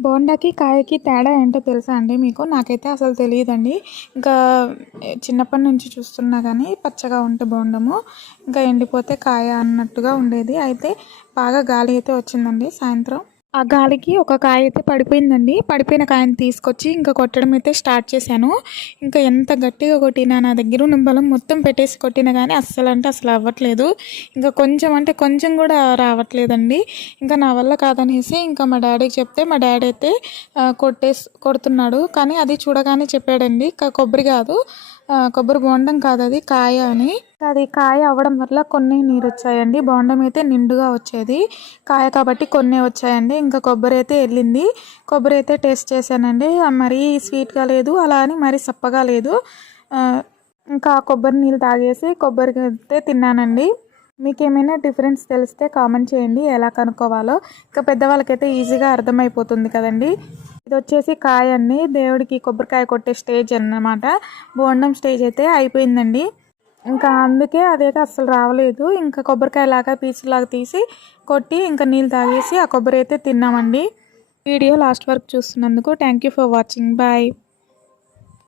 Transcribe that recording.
బోండాకి కాయకి తేడా ఏంటో తెలుసా అండి మీకు? నాకైతే అసలు తెలియదండి. ఇంకా చిన్నప్పటి నుంచి చూస్తున్నా కానీ పచ్చగా ఉంటే బోండము ఇంకా ఎండిపోతే కాయ అన్నట్టుగా ఉండేది. అయితే బాగా గాలి అయితే వచ్చిందండి సాయంత్రం. ఆ గాలికి ఒక కాయ అయితే పడిపోయిందండి. పడిపోయిన కాయని తీసుకొచ్చి ఇంకా కొట్టడం అయితే స్టార్ట్ చేశాను. ఇంకా ఎంత గట్టిగా కొట్టినా నా దగ్గర ఉన్న బలం మొత్తం పెట్టేసి కొట్టినా కానీ అస్సలు అంటే అసలు అవ్వట్లేదు. ఇంకా కొంచెం అంటే కొంచెం కూడా రావట్లేదండి. ఇంకా నా వల్ల కాదనేసి ఇంకా మా డాడీకి చెప్తే మా డాడీ అయితే కొట్టేసి కొడుతున్నాడు. కానీ అది చూడగానే చెప్పాడండి కొబ్బరి కాదు కొబ్బరి బోండం కాదు అది కాయ అని. అది కాయ అవ్వడం వల్ల కొన్ని నీరు వచ్చాయండి బోండం అయితే నిండుగా వచ్చేది. కాయ కాబట్టి కొన్ని వచ్చాయండి. ఇంకా కొబ్బరి అయితే వెళ్ళింది. కొబ్బరి అయితే టేస్ట్ చేశానండి. మరీ స్వీట్గా లేదు. అలా అని మరీ సప్పగా లేదు. ఇంకా కొబ్బరి నీళ్ళు తాగేసి కొబ్బరి అయితే తిన్నానండి. మీకు ఏమైనా డిఫరెన్స్ తెలిస్తే కామెంట్ చేయండి. ఎలా కనుక్కోవాలో. ఇంకా పెద్దవాళ్ళకైతే ఈజీగా అర్థమైపోతుంది కదండి. ఇది వచ్చేసి కాయ అండి. దేవుడికి కొబ్బరికాయ కొట్టే స్టేజ్ అన్నమాట. బోండం స్టేజ్ అయితే అయిపోయిందండి. ఇంకా అందుకే అదైతే అస్సలు రావలేదు. ఇంకా కొబ్బరికాయలాగా పీచులాగా తీసి కొట్టి ఇంకా నీళ్ళు తాగేసి ఆ కొబ్బరి అయితే తిన్నామండి. వీడియో లాస్ట్ వరకు చూస్తున్నందుకు thank you for watching. Bye.